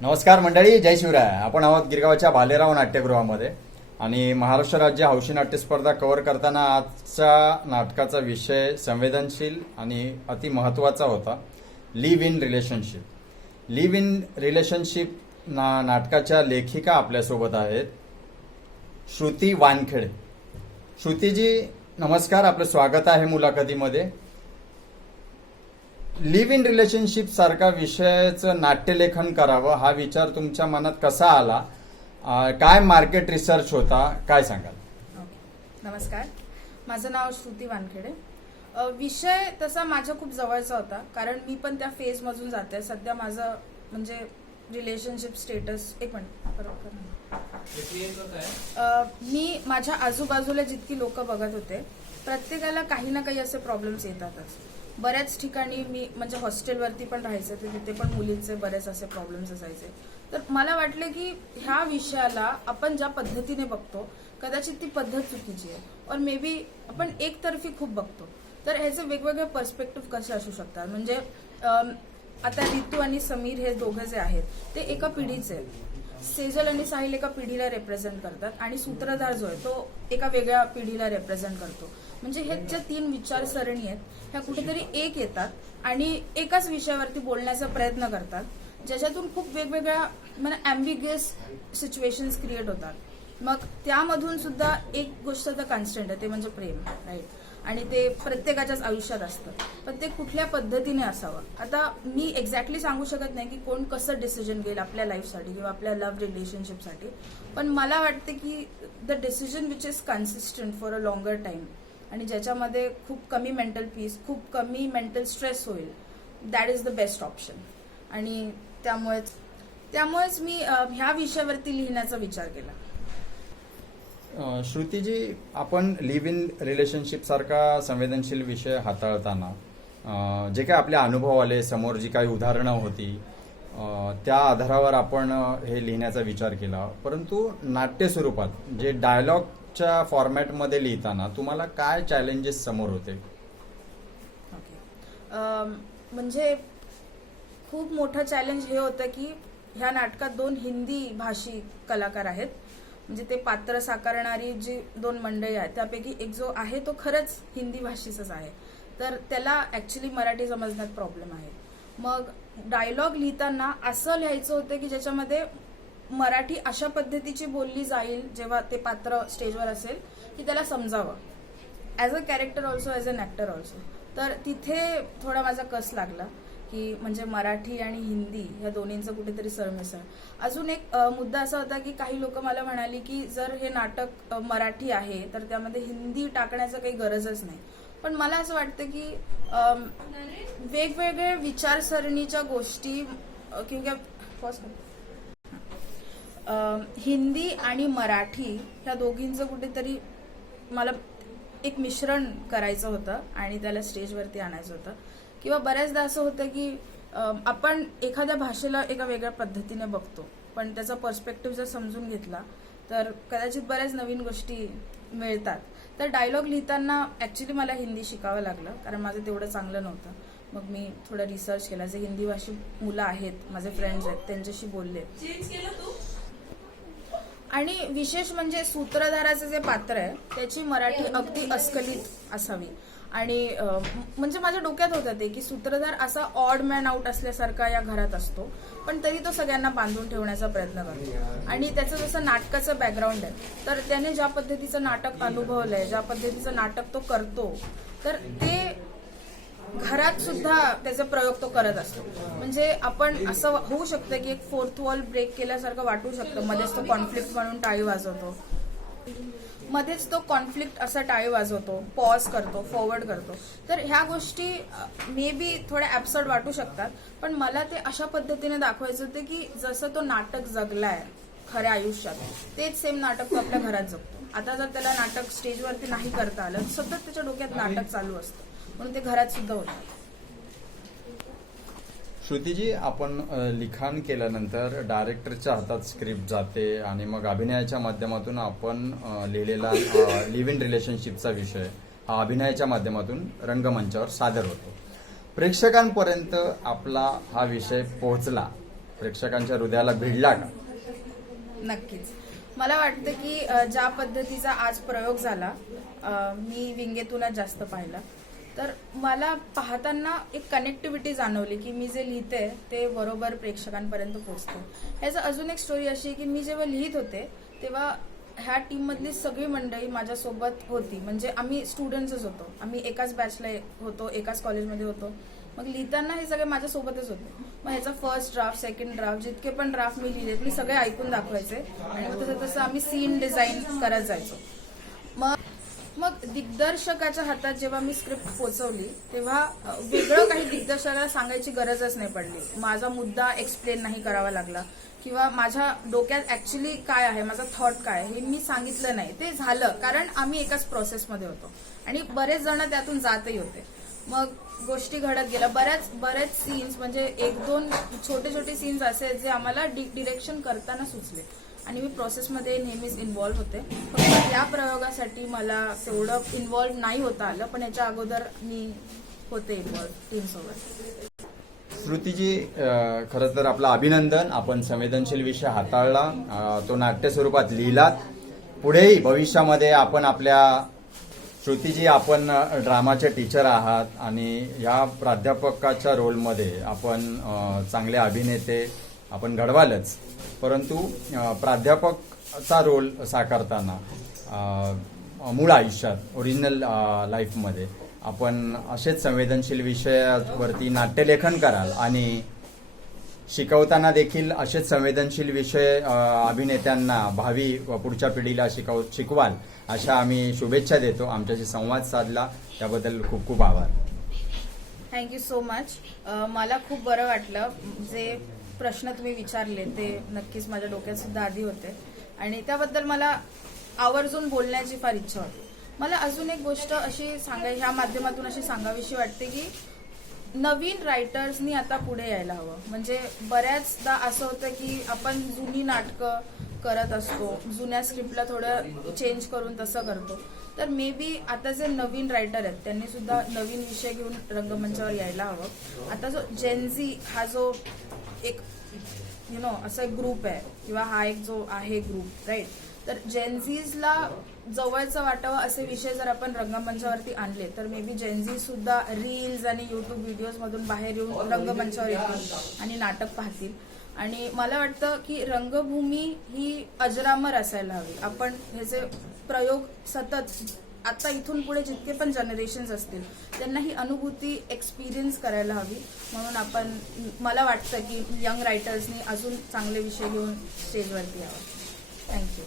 नमस्कार मंडळी, जय शिवराय. आपण आहोत गिरगावच्या भालेराव नाट्यगृहामध्ये आणि महाराष्ट्र राज्य हौशी नाट्य स्पर्धा कव्हर करताना आजच्या नाटकाचा विषय संवेदनशील आणि अति महत्त्वाचा होता, live in relationship. Live in relationship नाटकाच्या लेखिका आपल्यासोबत आहेत, श्रुती वानखेडे. श्रुतीजी नमस्कार, आपलं स्वागत आहे मुलाखतीमध्ये. लिव्ह इन रिलेशनशिप सारखा विषयाचं नाट्यलेखन करावं हा विचार तुमच्या मनात कसा आला? काय मार्केट रिसर्च होता, काय सांगाल? नमस्कार, माझं नाव श्रुती वानखेडे. विषय तसा माझ्या खूप जवळचा होता, कारण मी पण त्या फेजमधून जाते. सध्या माझं म्हणजे रिलेशनशिप स्टेटस एक मिनिट मी माझ्या आजूबाजूला जितकी लोक बघत होते प्रत्येकाला काही ना काही असे प्रॉब्लेम्स येतातच. बऱ्याच ठिकाणी मी म्हणजे हॉस्टेलवरती पण राहायचे, तर तिथे पण मुलींचे बरेच असे प्रॉब्लेम्स असायचे. तर मला वाटले की ह्या विषयाला आपण ज्या पद्धतीने बघतो कदाचित ती पद्धत चुकीची आहे, और मे बी आपण एकतर्फी खूप बघतो. तर ह्याचे वेगवेगळे पर्स्पेक्टिव्ह कसे असू शकतात. म्हणजे आता रितू आणि समीर हे दोघे जे आहेत ते एका पिढीचे आहेत. सेजल आणि साहिल एका पिढीला रिप्रेझेंट करतात आणि सूत्रधार जो आहे तो एका वेगळ्या पिढीला रिप्रेझेंट करतो. म्हणजे हे ज्या तीन विचारसरणी आहेत ह्या कुठेतरी एक येतात आणि एकाच विषयावरती बोलण्याचा प्रयत्न करतात, ज्याच्यातून खूप वेगवेगळ्या म्हणजे अँबिग्युअस सिच्युएशन्स क्रिएट होतात. मग त्यामधून सुद्धा एक गोष्ट तर कॉन्स्टंट आहे, ते म्हणजे प्रेम, राईट. आणि ते प्रत्येकाच्याच आयुष्यात असतं, पण ते कुठल्या पद्धतीने असावं. आता मी एक्झॅक्टली सांगू शकत नाही की कोण कसं डिसिजन घेईल आपल्या लाईफसाठी किंवा आपल्या लव्ह रिलेशनशिपसाठी, पण मला वाटते की the decision which is consistent for a longer time आणि ज्याच्यामध्ये खूप कमी मेंटल पीस, खूप कमी मेंटल स्ट्रेस होईल, that is the best option. आणि त्यामुळेच मी ह्या विषयावरती लिहिण्याचा विचार केला. श्रुतीजी, आपण लिव्ह इन रिलेशनशिप सारखा संवेदनशील विषय हाताळताना जे काही आपले अनुभव आले, समोर जी काही उदाहरणं होती, त्या आधारावर आपण हे लिहिण्याचा विचार केला. परंतु नाट्य स्वरूपात जे डायलॉगच्या फॉर्मॅटमध्ये लिहिताना तुम्हाला काय चॅलेंजेस समोर होते? म्हणजे खूप मोठं चॅलेंज हे होतं की ह्या नाटकात दोन हिंदी भाषी कलाकार आहेत. म्हणजे ते पात्र साकारणारी जी दोन मंडळी आहेत त्यापैकी एक जो आहे तो खरंच हिंदी भाषेचाच आहे, तर त्याला ऍक्च्युली मराठी समजण्यात प्रॉब्लेम आहे. मग डायलॉग लिहिताना असं लिहायचं होतं की ज्याच्यामध्ये मराठी अशा पद्धतीची बोलली जाईल जेव्हा ते पात्र स्टेजवर असेल की त्याला समजावं, as a character also, as an actor also. तर तिथे थोडा माझा कस लागला की म्हणजे मराठी आणि हिंदी ह्या दोन्हींचं कुठेतरी सरमिसळ. अजून एक मुद्दा असा होता की काही लोक मला म्हणाली की जर हे नाटक मराठी आहे तर त्यामध्ये हिंदी टाकण्याचं काही गरजच नाही. पण मला असं वाटतं की वेगवेगळे विचारसरणीच्या गोष्टी किंवा हिंदी आणि मराठी ह्या दोघींचं कुठेतरी मला एक मिश्रण करायचं होतं आणि त्याला स्टेजवरती आणायचं होतं. किंवा बऱ्याचदा असं होतं की आपण एखाद्या भाषेला एका वेगळ्या पद्धतीने बघतो, पण त्याचा पर्स्पेक्टिव्ह जर समजून घेतला तर कदाचित बऱ्याच नवीन गोष्टी मिळतात. तर डायलॉग लिहिताना ऍक्च्युली मला हिंदी शिकावं लागलं, कारण माझं तेवढं चांगलं नव्हतं. मग मी थोडं रिसर्च केला, जे हिंदी भाषी मुलं आहेत, माझे फ्रेंड्स आहेत, त्यांच्याशी बोलले. आणि विशेष म्हणजे सूत्रधाराचं जे पात्र आहे त्याची मराठी अगदी अस्खलित असावी. आणि म्हणजे माझ्या डोक्यात होतं ते की सूत्रधार असा ऑड मॅन आउट असल्यासारखा या घरात असतो, पण तरी तो सगळ्यांना बांधून ठेवण्याचा प्रयत्न करतो. आणि त्याचं जसं नाटकाचं बॅकग्राऊंड आहे, तर त्याने ज्या पद्धतीचं नाटक अनुभवलंय, ज्या पद्धतीचं नाटक तो करतो, तर ते घरात सुद्धा त्याचे प्रयोग तो करत असतो. म्हणजे आपण असं होऊ शकतं की एक फोर्थ वॉल ब्रेक केल्यासारखं वाटू शकतं. मध्येच तो कॉन्फ्लिक्ट म्हणून टाळी वाजवतो, मध्येच तो कॉन्फ्लिक्ट असा टाळी वाजवतो, पॉज करतो, फॉरवर्ड करतो. तर ह्या गोष्टी मे बी थोड्या ॲब्सर्ड वाटू शकतात, पण मला ते अशा पद्धतीने दाखवायचं होतं की जसं तो नाटक जगलाय खऱ्या आयुष्यात, तेच सेम नाटक तो आपल्या घरात जगतो. आता जर त्याला नाटक स्टेजवरती नाही करता आलं, सतत त्याच्या डोक्यात नाटक चालू असतं, म्हणून ते घरात सुद्धा होतं. श्रुतीजी, आपण लिखाण केल्यानंतर डायरेक्टरच्या हातात स्क्रिप्ट जाते आणि मग अभिनयाच्या माध्यमातून आपण लिहिलेला लिव्ह इन रिलेशनशिपचा विषय हा अभिनयाच्या माध्यमातून रंगमंचावर सादर होतो. प्रेक्षकांपर्यंत आपला हा विषय पोहोचला प्रेक्षकांच्या हृदयाला भिडला का? नक्कीच. मला वाटतं की ज्या पद्धतीचा आज प्रयोग झाला, मी विंगेतूनच जास्त पाहिला, तर मला पाहताना एक कनेक्टिव्हिटी जाणवली की मी जे लिहिते ते बरोबर प्रेक्षकांपर्यंत पोहोचते. ह्याचं अजून एक स्टोरी अशी आहे की मी जेव्हा लिहित होते तेव्हा ह्या टीममधली सगळी मंडळी माझ्यासोबत होती. म्हणजे आम्ही स्टुडंट्सच होतो, आम्ही एकाच बॅचला होतो, एकाच कॉलेजमध्ये होतो. मग लिहिताना हे सगळे माझ्यासोबतच होते. मग ह्याचा फर्स्ट ड्राफ्ट, सेकंड ड्राफ्ट, जितके पण ड्राफ्ट मी लिहिलेत मी सगळे ऐकून दाखवायचे आणि मग तसं तसं आम्ही सीन डिझाईन करत जायचो. मग दिग्दर्शकाच्या हातात जेव्हा मी स्क्रिप्ट पोहोचवली तेव्हा वेगळं काही दिग्दर्शकाला सांगायची गरजच नाही पडली. माझा मुद्दा एक्सप्लेन नाही करावा लागला किंवा माझ्या डोक्यात ऍक्च्युली काय आहे, माझा थॉट काय हे मी सांगितलं नाही. ते झालं कारण आम्ही एकाच प्रोसेसमध्ये होतो आणि बरेच जण त्यातून जातही होते. मग गोष्टी घडत गेल्या. बरेच सीन्स म्हणजे 1-2 छोटे सीन्स असे जे आम्हाला डिरेक्शन करताना सुचले आणि मी प्रोसेसमध्ये नेहमीच इन्व्हॉल्व्ह होते. फक्त या प्रयोगासाठी मला तेवढं इन्व्हॉल्व्ह नाही होता आलं, पण याच्या अगोदर मी होते इन्व्हॉल्व्ह टीमसोबत. श्रुतीजी, खरं तर आपलं अभिनंदन. आपण संवेदनशील विषय हाताळला, तो नाट्य स्वरूपात लिहिलात. पुढेही भविष्यामध्ये आपण आपल्या श्रुतीजी, आपण ड्रामाचे टीचर आहात आणि ह्या प्राध्यापकाच्या रोलमध्ये आपण चांगले अभिनेते आपण घडवालच, परंतु प्राध्यापकचा रोल साकारताना मूळ आयुष्यात ओरिजिनल लाईफमध्ये आपण असेच संवेदनशील विषयावरती नाट्यलेखन कराल आणि शिकवताना देखील असेच संवेदनशील विषय अभिनेत्यांना भावी व पुढच्या पिढीला शिकवाल अशा आम्ही शुभेच्छा देतो. आमच्याशी संवाद साधला त्याबद्दल खूप खूप आभार. Thank you so much. मला खूप बरं वाटलं. जे प्रश्न तुम्ही विचारले ते नक्कीच माझ्या डोक्यात सुद्धा आधी होते आणि त्याबद्दल मला आवर्जून बोलण्याची फार इच्छा होती. मला अजून एक गोष्ट अशी ह्या माध्यमातून अशी सांगावीशी वाटते की नवीन रायटर्सनी आता पुढे यायला हवं. म्हणजे बऱ्याचदा असं होतं की आपण जुनी नाटकं करत असतो, जुन्या स्क्रिप्टला थोडं चेंज करून तसं करतो. तर मे बी आता जे नवीन रायटर आहेत त्यांनी सुद्धा नवीन विषय घेऊन रंगमंचावर यायला हवं. आता जो जेनझी हा जो एक असा एक ग्रुप आहे किंवा हा एक जो आहे ग्रुप, राईट, तर जेनझीजला जवळचं वाटावं असे विषय जर आपण रंगमंचावरती आणले तर मे बी जेनझी सुद्धा रील्स आणि युट्यूब व्हिडिओज मधून बाहेर येऊन रंगमंचावर येतील आणि नाटक पाहतील. आणि मला वाटतं की रंगभूमी ही अजरामर असायला हवी. आपण ह्याचे प्रयोग सतत आता इथून पुढे जितके पण जनरेशन्स असतील त्यांना ही अनुभूती एक्सपिरियन्स करायला हवी. म्हणून मला वाटतं की यंग रायटर्सनी अजून चांगले विषय घेऊन स्टेजवरती यावं. थँक्यू.